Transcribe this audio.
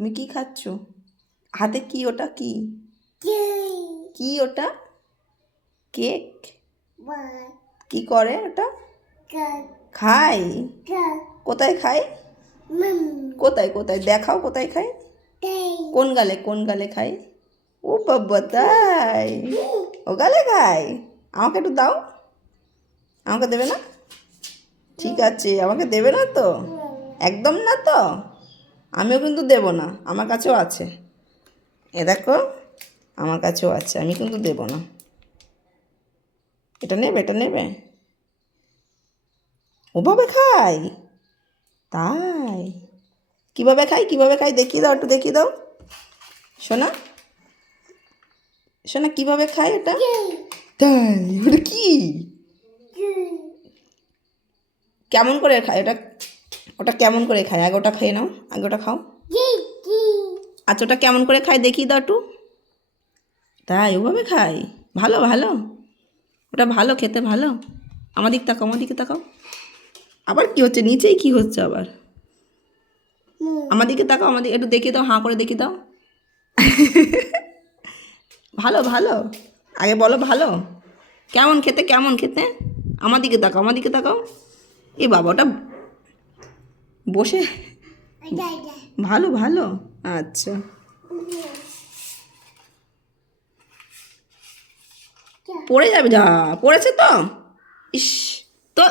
তুমি কি খাচ্ছ? হাতে কি ওটা? কি কি ওটা? কেক? কি করে ওটা? খাই? কোথায় খাই? কোথায় কোথায় দেখাও, কোথায় খাই? কোন গালে, কোন গালে খাই? ও বাবা, তাই? ও গালে খাই? আমাকে একটু দাও। আমাকে দেবে না? ঠিক আছে, আমাকে দেবে না তো? একদম না তো? আমিও কিন্তু দেবো না, আমার কাছেও আছে। এ দেখো, আমার কাছেও আছে, আমি কিন্তু দেবো না। এটা নেবে, এটা নেবে? ওভাবে খাই? তাই? কিভাবে খাই, কিভাবে খাই দেখিয়ে দাও, একটু দেখিয়ে দাও। শোনা, শোনা, কিভাবে খাই এটা? তাই? ওটা কি? কেমন করে খায় ওটা? ওটা কেমন করে খায়? আগে ওটা খেয়ে নাও, আগে ওটা খাও। আচ্ছা, ওটা কেমন করে খায় দেখিয়ে দাও একটু। তাই? ওভাবে খাই? ভালো ভালো, ওটা ভালো, খেতে ভালো। আমার দিক তাকাও, আমার দিকে তাকাও। আবার কি হচ্ছে? নিচেই কি হচ্ছে আবার? আমার দিকে তাকাও, আমার দিকে একটু দেখিয়ে দাও, হাঁ করে দেখিয়ে দাও। ভালো ভালো, আগে বলো ভালো। কেমন খেতে, কেমন খেতে? আমার দিকে তাকাও, আমার দিকে তাকাও। এ বাবা, ওটা বসে ভালো ভালো। আচ্ছা, পড়ে যাবে, যা পড়েছে তো। ইস, তো